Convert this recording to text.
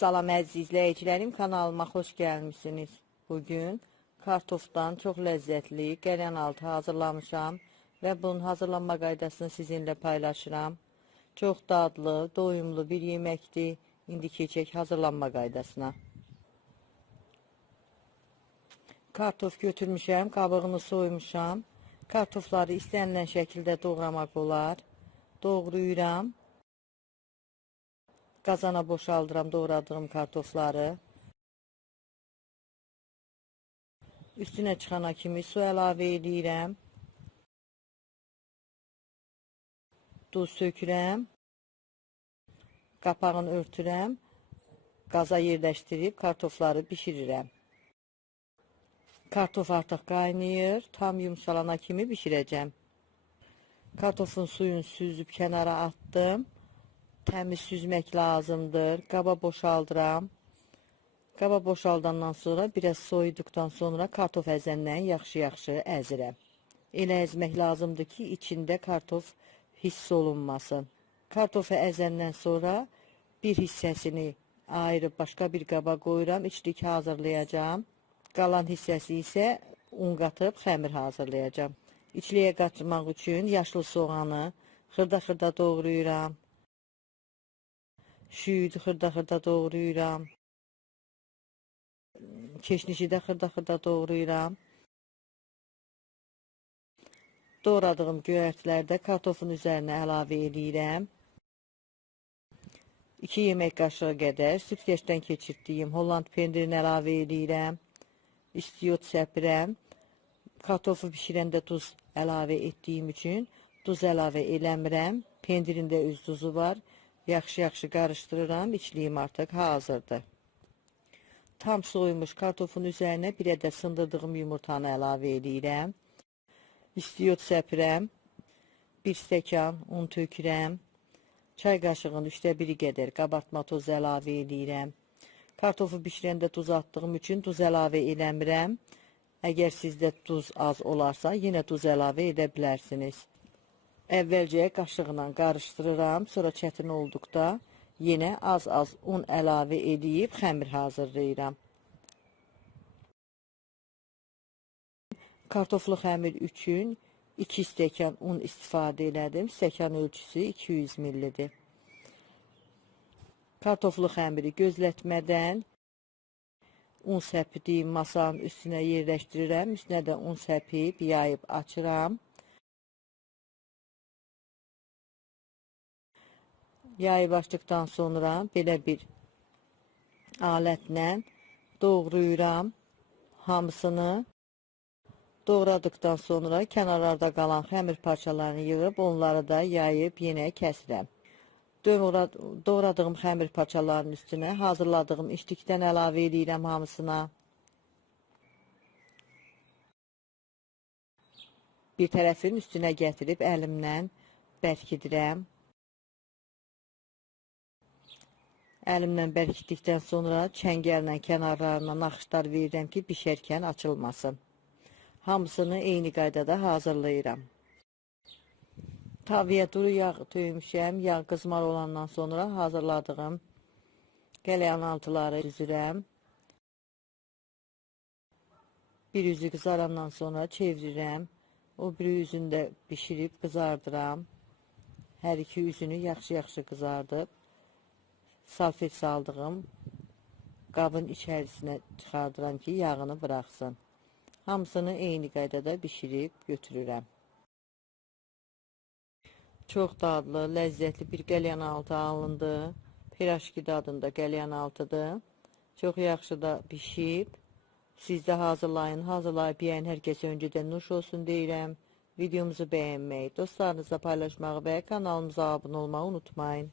Salam əziz izləyicilərim, kanalıma xoş gəlmişsiniz. Bugün kartofdan çox ləzzətli qəlyan altı hazırlamışam və bunun hazırlanma qaydasını sizinlə paylaşıram. Çox dadlı, doyumlu bir yeməkdir. İndi keçək hazırlanma qaydasına. Kartof götürmüşəm, qabığını soymuşam. Kartofları istənilən şəkildə doğramaq olar. Doğrayıram. Qazana boşaldıram doğradığım kartofları. Üstünə çıxana kimi su əlavə edirəm. Duz sökürəm. Qapağını örtürəm. Qaza yerləşdirib kartofları bişirirəm. Kartof artıq qaynayır. Tam yumşalana kimi bişirəcəm. Kartofun suyunu süzüb kənara atdım. Təmiz süzmək lazımdır. Qaba boşaldıram. Qaba boşaldandan sonra biraz soyuduqdan sonra kartof əzəndən yaxşı-yaxşı əzirəm. Elə əzmək lazımdır ki, içində kartof hiss olunmasın. Kartofu əzəndən sonra bir hissəsini ayırıb başqa bir qaba qoyuram. İçlik hazırlayacağım. Qalan hissəsi isə un qatıb xəmir hazırlayacağım. İçliyə qatmaq üçün yaşlı soğanı xırda-xırda doğrayıram. Şüyüdü xırda-xırda doğrayıram. Keşnişi də xırda-xırda doğrayıram. Doğradığım göyərtilərdə kartofun üzərinə əlavə edirəm. 2 yemək qaşığı qədər süzgəcdən keçirdiyim Holland pendirini əlavə edirəm. İstiyot səpirəm. Kartofu bişirəndə duz əlavə etdiyim üçün duz əlavə eləmirəm. Pendirində öz duzu var. Yaxşı-yaxşı qarışdırıram. İçliyim artıq hazırdır. Tam soymuş kartofun üzərinə bir ədəd sındırdığım yumurtanı əlavə edirəm. İstiyot səpirəm. 1 stəkan un tökürəm. Çay qaşığının 1/3 qədər qabartma tozu əlavə edirəm. Kartofu bişirəndə duz atdığım üçün duz əlavə eləmirəm. Əgər sizdə duz az olarsa, yenə duz əlavə edə bilərsiniz. Əvvəlcə qaşıqla qarışdırıram. Sonra çətin olduqda yenə az-az un əlavə edib xəmir hazırlayıram. Kartoflu xəmir üçün 2 stəkan un istifadə elədim. Stəkan ölçüsü 200 ml-dir. Kartoflu xəmiri gözlətmədən un səpdiyim masanın üstünə yerləşdirirəm. Üstünə də un səpib yayıb açıram. Yayıb açdıqdan sonra belə bir alətlə doğrayıram hamısını. Doğradıqdan sonra kənarlarda qalan xəmir parçalarını yığıb onları da yayıb yenə kəsirəm. Doğradığım xəmir parçalarının üstünə hazırladığım içlikdən əlavə edirəm hamısına. Bir tərəfin üstünə gətirib əlimlə bərkidirəm. Əlimlə bərkitdikdən sonra çəngəllə kənarlarına naxışlar verirəm ki, bişərkən açılmasın. Hamısını eyni qaydada hazırlayıram. Tavaya duru yağ töymüşəm. Yağ qızmar olandan sonra hazırladığım qəlyan altıları düzürəm. Bir üzü qızarandan sonra çevirirəm. O biri üzünü də bişirib qızardıram. Hər iki üzünü yaxşı-yaxşı qızardıb salfet saldığım qabın içərisinə çıxardıram ki, yağını bıraxsın. Hamısını eyni qaydada bişirib götürürəm. Çox dadlı, ləzzətli bir qəlyan altı alındı. Piraşki dadında qəlyan altıdır. Çox yaxşı da bişib. Siz də hazırlayın. Hazırlayıb yeyən hər kəsə öncədən nuş olsun deyirəm. Videomuzu bəyənməyi, dostlarınızla paylaşmağı və kanalımıza abunə olmağı unutmayın.